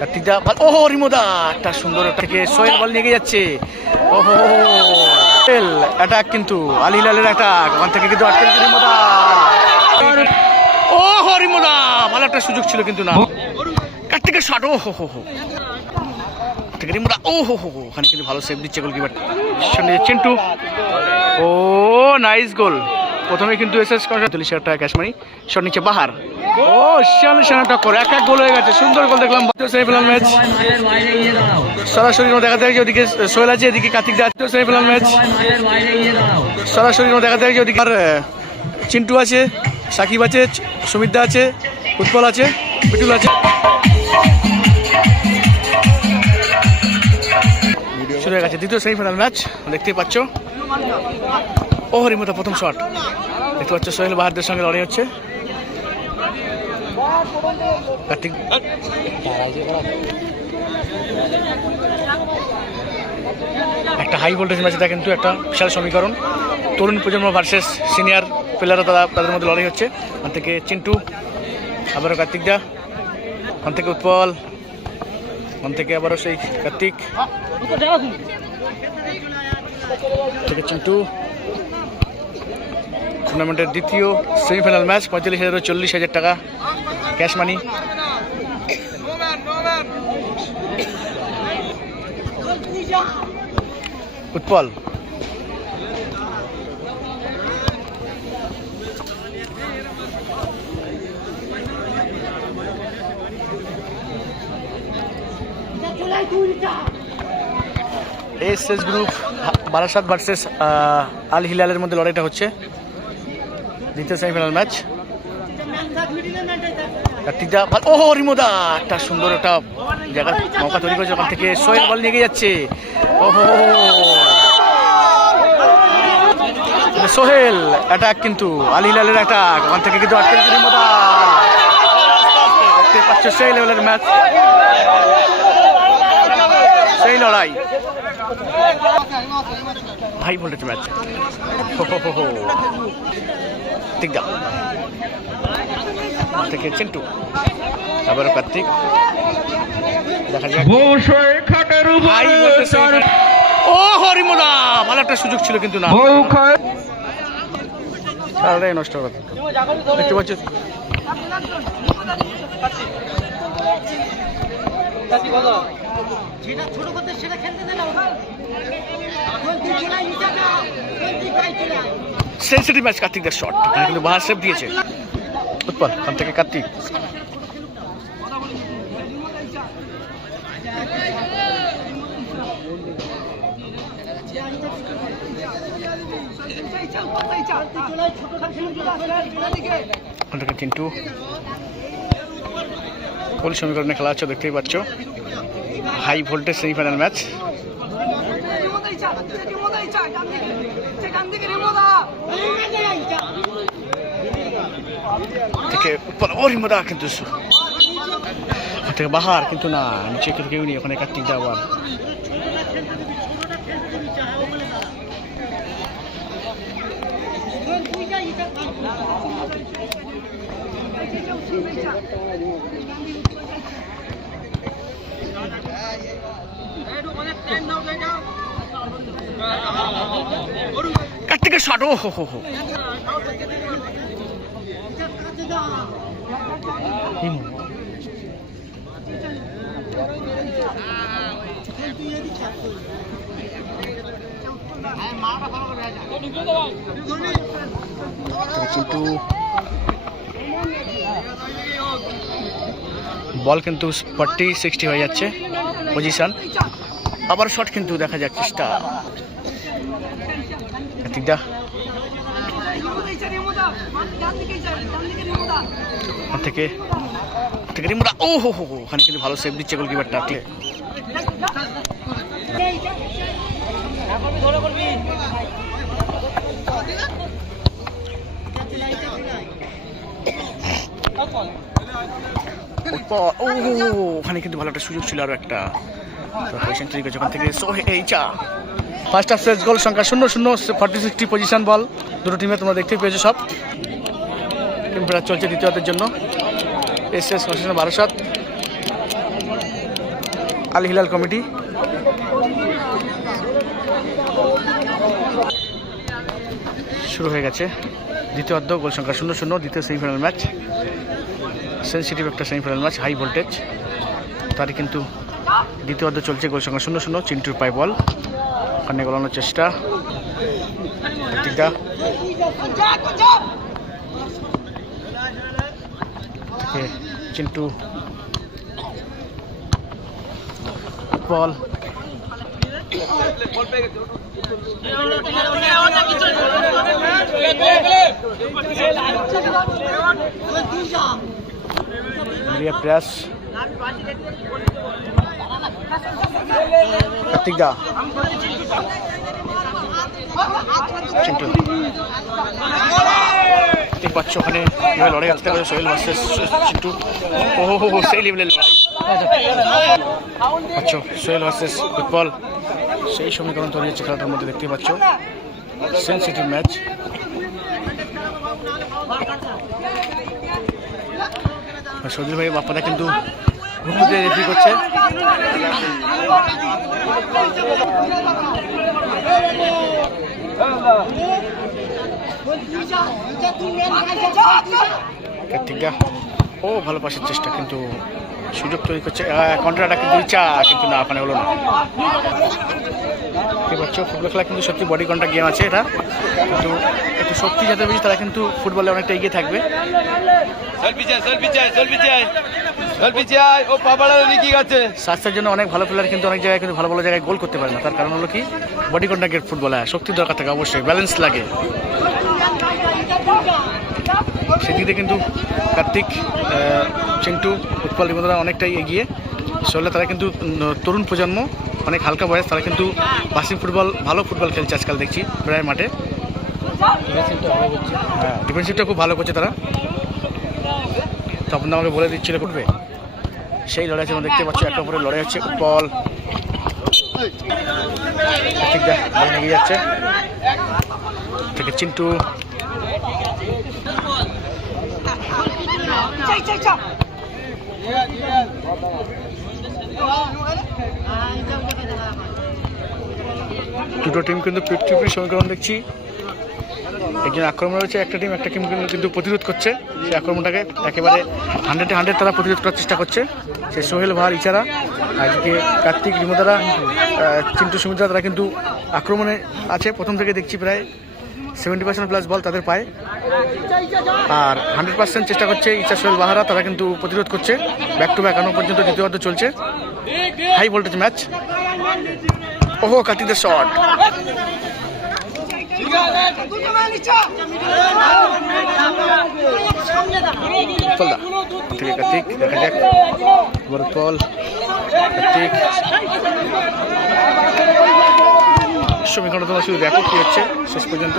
কার্তিকদা ওহো, রিমোদা, একটা সুন্দর থেকে সোহেল বল নিয়ে যাচ্ছে। ওহো অ্যাটাক কিন্তু, আলী লালের অ্যাটাক ওখান থেকে কিন্তু আটকে রিমোদা। ওহো, রিমোদা, ভালো একটা সুযোগ ছিল কিন্তু না। কার্তিকের শট ও হো হো। হো থেকে রিমোদা? ও হো হো। ওখানে কিন্তু ভালো সেভ দিচ্ছে গোলকিপার সামনে চিন্টু ও নাইস গোল প্রথমে কিন্তু এসএস চল্লিশ হাজার টাকা ক্যাশ মানি শট নিচ্ছে বাহার। ও গোল হয়ে গেছে। সুন্দর গোল দেখলাম ম্যাচ সরাসরি দেখা যায় ওদিকে সোহেল আছে, এদিকে কার্তিক ম্যাচ সরাসরি দেখা যায় ওদিকে আর চিন্টু আছে, সাকিব আছে, সুমিত আছে উৎপল আছে বিটুল আছে। শুরু হয়ে গেছে দ্বিতীয় সেমিফাইনাল ম্যাচ দেখতেই পাচ্ছ। ও হরিমতা প্রথম শট দেখতে পাচ্ছ সোহেল বাহারদের সঙ্গে লড়াই হচ্ছে। একটা হাই ভোল্টেজ ম্যাচ এটা কিন্তু একটা বিশাল সমীকরণ। তরুণ প্রজন্ম ভার্সেস সিনিয়র প্লেয়াররা তারা তাদের মধ্যে লড়াই হচ্ছে। ওখান থেকে চিন্টু, আবারও কার্তিক দা। ওখান থেকে উৎপল। ওখান থেকে আবারও সেই কার্তিক। চিন্টু। টুর্নামেন্টের দ্বিতীয় সেমিফাইনাল ম্যাচ পঁয়তাল্লিশ হাজার চল্লিশ হাজার টাকা। Cash money. Utpal. S S group Barasat versus আল হিলালের মধ্যে লড়াইটা হচ্ছে। দ্বিতীয় সেমিফাইনাল ম্যাচ কার্তিকদা ওহো, রিমোদা, একটা সুন্দর একটা জায়গা মৌকা তৈরি করেছে, ওখান থেকে সোহেল বল নিয়ে যাচ্ছে। ওহো সোহেল অ্যাটাক কিন্তু, আলী লালের অ্যাটাক ওখান থেকে কিন্তু আটকে রিমোদা। দেখতে পাচ্ছ সেই লেভেলের ম্যাচ সেই লড়াই। হাই ভোল্টেজ ম্যাচ ঠিক দা। থেকে চিন্টু। আবারও কার্তিক। দেখা যাক। ও হরিমোদা ভালো একটা সুযোগ ছিল কিন্তু না। খায়। নষ্ট করে দেখতে পাচ্ছ। সেন্সিটিভ ম্যাচ কার্তিকদের শট কিন্তু বাহার সেভ দিয়েছে। উৎপল ওখান থেকে কার্তিক ওখান থেকে চিন্টু। কোল সমীকরণে খেলা হচ্ছে, দেখতেই পাচ্ছ। High voltage semifinal match. থেকে উৎপল ও রিমোদা কিন্তু থেকে বাহার কিন্তু না নিচে কিন্তু কেউ নেই ওখানে কার্তিক দা আবার কার্তিকের শট ও হো হো হো কিন্তু বল কিন্তু ফর্টি, সিক্সটি হয়ে যাচ্ছে পজিশন। আবার শট কিন্তু দেখা যাচ্ছে কার্তিকদা ওখান থেকে থেকে রিমোটা ও হো হো ওখানে কিন্তু ভালো সেভ দিচ্ছে গোলকিপার ডাকলে। উৎপল, ও হো হো হো, ওখানে কিন্তু ভালো একটা সুযোগ ছিল আরও একটা। পজিশন তৈরি করেছে ওখান থেকে সোহেইচা। ফার্স্ট হাফ শেষ গোল সংখ্যা শূন্য শূন্য ফর্টি সিক্সটি পজিশন বল দুটো টিমে তোমরা দেখতেই পেয়েছ সব। টিম ফেরা চলছে দ্বিতীয়তের জন্য। S S construction Barasat Al Hilal committee. শুরু হয়ে গেছে। দ্বিতীয় অর্ধ গোল সংখ্যা শূন্য শূন্য, দ্বিতীয় সেমিফাইনাল ম্যাচ সেন্সিটিভ একটা সেমিফাইনাল ম্যাচ হাই ভোল্টেজ তারই কিন্তু দ্বিতীয় অর্ধ চলছে গোল সংখ্যা শূন্য শূন্য, চিন্টুর পাই বল ওখানে গোলানোর চেষ্টা। চিন্টু। বল। প্রেস। কার্তিকদা চিন্টু দেখতে পাচ্ছ, ওখানে লড়াই আসতে পারে সোহেল ভার্সেস চিন্টু। ও হো হো সেই লেভেলের লড়াই। পাচ্ছ, সোহেল ভার্সেস ফুটবল সেই সমীকরণ তৈরি হচ্ছে খেলাটার মধ্যে দেখতে পাচ্ছ। সেন্সিটিভ ম্যাচ সজল ভাই, বাপ্পাদা কিন্তু ঘুরতে রেফারি করছে। ও ভালো পাশের চেষ্টা কিন্তু সুযোগ তৈরি করছে। কন্ট্রাটা কিন্তু ইচ্ছা কিন্তু না ওখানে হলো না। দেখতে পাচ্ছ ফুটবল খেলা কিন্তু সত্যি বডি কন্ট্রাক্ট গেম আছে এটা। কিন্তু একটু শক্তি যাতে বেশি তারা কিন্তু ফুটবলে অনেকটা এগিয়ে থাকবে। স্বাস্থ্যের জন্য অনেক ভালো প্লেয়ার কিন্তু অনেক জায়গায় কিন্তু ভালো ভালো জায়গায় গোল করতে পারে না। তার কারণ হলো কি? বডি কন্ট্রাক্টের ফুটবল হ্যাঁ শক্তির দরকার থাকে অবশ্যই ব্যালেন্স লাগে। সেদিকে কিন্তু কার্তিক চিন্টু, উৎপল রিমোদরা অনেকটাই এগিয়ে। আসলে তারা কিন্তু তরুণ প্রজন্ম, অনেক হালকা বয়স, তারা কিন্তু বাসি ফুটবল, ভালো ফুটবল খেলছে আজকাল দেখছি, প্রায় মাঠে। ডিফেন্সিভটা খুব ভালো করছে তারা। তখন আমাকে বলে দিচ্ছিল করবে সেই লড়াই তোমরা দেখতে পাচ্ছ একটা উপরে লড়াই হচ্ছে ঠিক এগিয়ে যাচ্ছে। থেকে চিন্টু। দুটো টিম কিন্তু ফিফটি ফিফটি সমীকরণ দেখছি। একজন আক্রমণ রয়েছে একটা টিম একটা টিম কিন্তু প্রতিরোধ করছে। সেই আক্রমণটাকে একেবারে হান্ড্রেডে হান্ড্রেড তারা প্রতিরোধ করার চেষ্টা করছে। সে সোহেল ভার ইচারা, আজকে কার্তিক রিমোদারা চিন্টু সুমিত্রা তারা কিন্তু আক্রমণে আছে। প্রথম থেকে দেখছি প্রায় সেভেন্টি পার্সেন্ট প্লাস বল তাদের পায়। আর হান্ড্রেড পার্সেন্ট চেষ্টা করছে ইচ্ছা সোহেল বাহারা, তারা কিন্তু প্রতিরোধ করছে। ব্যাক টু ব্যাক এখনও পর্যন্ত দ্বিতীয় অর্ধ চলছে। হাই ভোল্টেজ ম্যাচ ওহো, কার্তিকদের শট চলদা থেকে কার্তিক দেখা যাক। কার্তিক সমীকরণ তোমার শুধু দেখো কি হচ্ছে শেষ পর্যন্ত।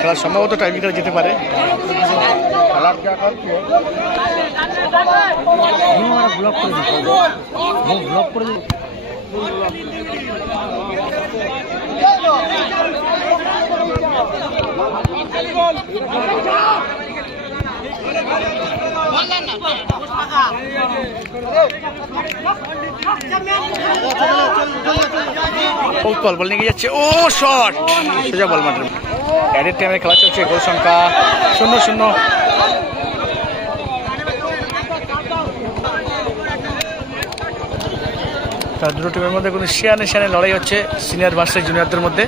খেলা সম্ভবত টাইমিংটা যেতে পারে। খেলার ব্লক করে ব্লক করে উৎপল বল নিয়ে যাচ্ছে। ও, শট! সোজা বল মাঠের অ্যাডের টাইমে খেলা চলছে গোল সংখ্যা শূন্য শূন্য। তার দুটো টিমের মধ্যে কোনো শিয়ানে শিয়ানে লড়াই হচ্ছে সিনিয়র ভার্সেস জুনিয়রদের মধ্যে।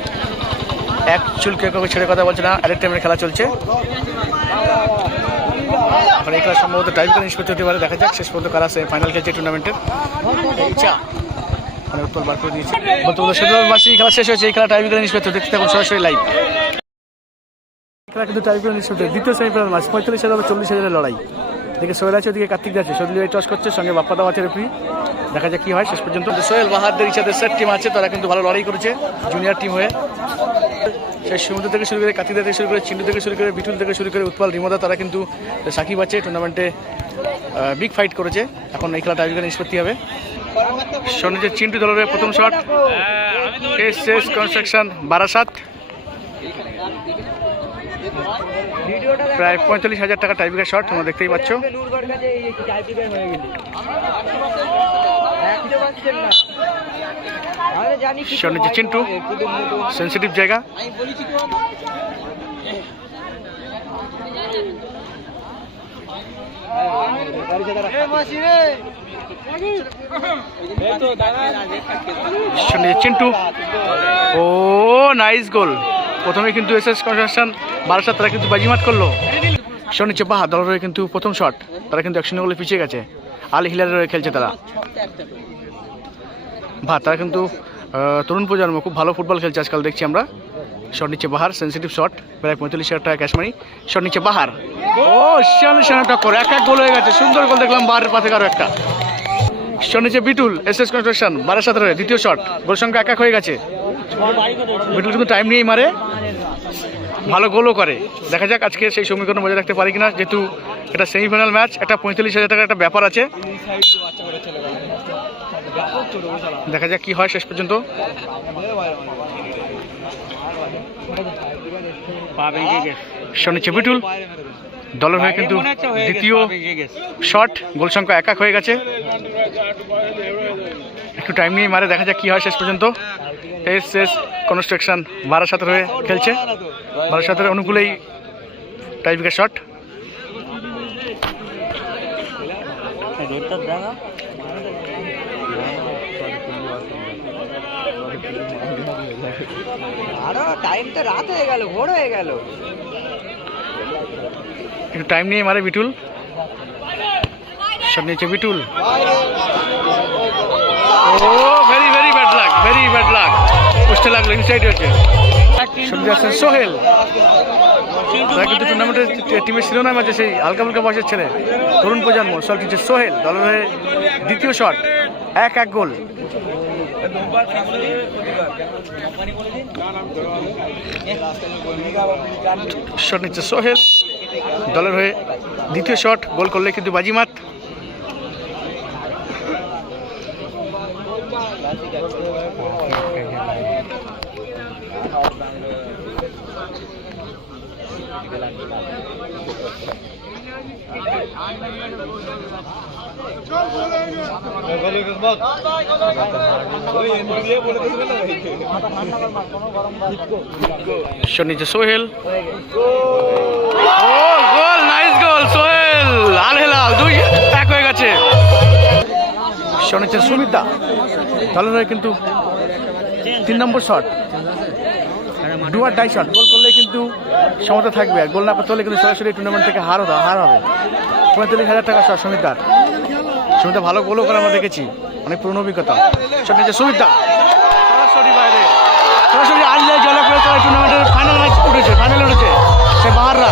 এক চুলকে কাউকে ছেড়ে কথা বলছে না আরেক টাইমের খেলা চলছে। এখন এই খেলা সম্ভবত টাইম করে নিষ্পত্তি হতে পারে দেখা যাক শেষ পর্যন্ত খেলা কারা ফাইনাল খেলছে টুর্নামেন্টের চা মানে উত্তর বার করে দিয়েছে। বলতে বলতে শুক্রবারবাসী খেলা শেষ হয়েছে এই খেলা টাইম করে নিষ্পত্তি দেখতে থাকুন সরাসরি লাইভ খেলা কিন্তু টাইম করে নিষ্পত্তি দ্বিতীয় সেমিফাইনাল ম্যাচ পঁয়তাল্লিশ হাজার চল্লিশ হাজারের লড়াই। দেখে সোহেল আছে ওদিকে কার্তিক আছে। ভাই টস করছে সঙ্গে বাপ্পা দাও আছে রেফারি দেখা যাক কি হয় শেষ পর্যন্ত। সোহেল বাহারদের ইচ্ছাতে সেট টিম আছে তারা কিন্তু ভালো লড়াই করেছে জুনিয়র টিম হয়ে। সেই সমুদ্র থেকে শুরু করে কাতিদা থেকে শুরু করে চিন্টু থেকে শুরু করে বিটুল থেকে শুরু করে উৎপল রিমোদা তারা কিন্তু সাকিব আছে টুর্নামেন্টে বিগ ফাইট করেছে। এখন এই খেলাটা আজকে নিষ্পত্তি হবে। সন্নিজের চিন্টু দলের প্রথম shot S S construction Barasat. প্রায় পঁয়তাল্লিশ হাজার টাকা টাইপিকের শট তোমরা দেখতেই পাচ্ছ। সামনে যে চিন্টু সেন্সিটিভ জায়গা। সামনে চিন্টু। ও নাইস গোল প্রথমে কিন্তু এস এস কনস্ট্রাকশন বারাসাত তারা কিন্তু বাজিমাত করল। যে বাহা দলের হয়ে কিন্তু প্রথম শট তারা কিন্তু একশো গোলে পিছিয়ে গেছে। আল হিলারের হয়ে খেলছে তারা। ভা তারা কিন্তু তরুণ প্রজন্ম, খুব ভালো ফুটবল খেলছে আজকাল, দেখছি আমরা। শট নিচ্ছে বাহার সেন্সিটিভ শট প্রায় পঁয়তাল্লিশ হাজার টাকা ক্যাশ মানি শট নিচ্ছে বাহার। ও শান শানা টক্কর, এক এক গোল হয়ে গেছে, সুন্দর গোল দেখলাম বাহারের পাশে কারও একটা। শট নিচ্ছে বিটুল এস এস কনস্ট্রাকশন বারের সাথে রয়ে দ্বিতীয় শট গোল সংখ্যা এক এক হয়ে গেছে। বিটুল কিন্তু টাইম নিয়েই মারে, ভালো গোলও করে। দেখা যাক আজকে সেই সমীকরণ বজায় রাখতে পারি কিনা। যেহেতু এটা সেমিফাইনাল ম্যাচ একটা পঁয়তাল্লিশ হাজার টাকার একটা ব্যাপার আছে। দেখা যাক কি হয় শেষ পর্যন্ত। শনিচ্ছে বিটুল দলের হয়ে কিন্তু দ্বিতীয় শট গোল সংখ্যা এক হয়ে গেছে। একটু টাইম নিয়ে মারে, দেখা যাক কি হয় শেষ পর্যন্ত। এস এস কনস্ট্রাকশন বারো সাতের হয়ে খেলছে। বারো সাতের অনুকূলেই টাইপিকার শট আরও টাইম তো রাত হয়ে গেল ভোর হয়ে গেল। একটু টাইম নিয়ে মারে বিটুল। শট নিয়েছে Bitul. Oh very very bad very bad luck বুঝতে লাগল ইনসাইড হয়েছে সঙ্গে আছেন সোহেল। তারা কিন্তু টুর্নামেন্টের টিমের শিরোনাম আছে সেই হালকা ফুলকা বয়সের ছেলে, তরুণ প্রজন্ম শট নিচ্ছে সোহেল দলের হয়ে দ্বিতীয় শট এক এক গোল। শট নিচ্ছে সোহেল, দলের হয়ে দ্বিতীয় শট গোল করলে কিন্তু বাজিমাত। নিচ্ছে সোহেল। ও goal nice goal, Sohel. Al Helal দুই, এক হয়ে গেছে। নিচ্ছে সুমিতা। হয়ে কিন্তু তিন নম্বর শট ডুয়ার ডাই শট গোল কিন্তু সমতা থাকবে আর গোল না করতে হলে কিন্তু সরাসরি টুর্নামেন্ট থেকে হার হতো হার হবে। পঁয়তাল্লিশ হাজার টাকা সুমিতার সুমিতা ভালো গোলও করে আমরা দেখেছি, অনেক পুরনো অভিজ্ঞতা। সব নিচে সুমিতা সরাসরি বাইরে। সরাসরি আজ জলে করে তারা টুর্নামেন্টের ফাইনাল ম্যাচ উঠেছে ফাইনাল উঠেছে। সে বাহাররা।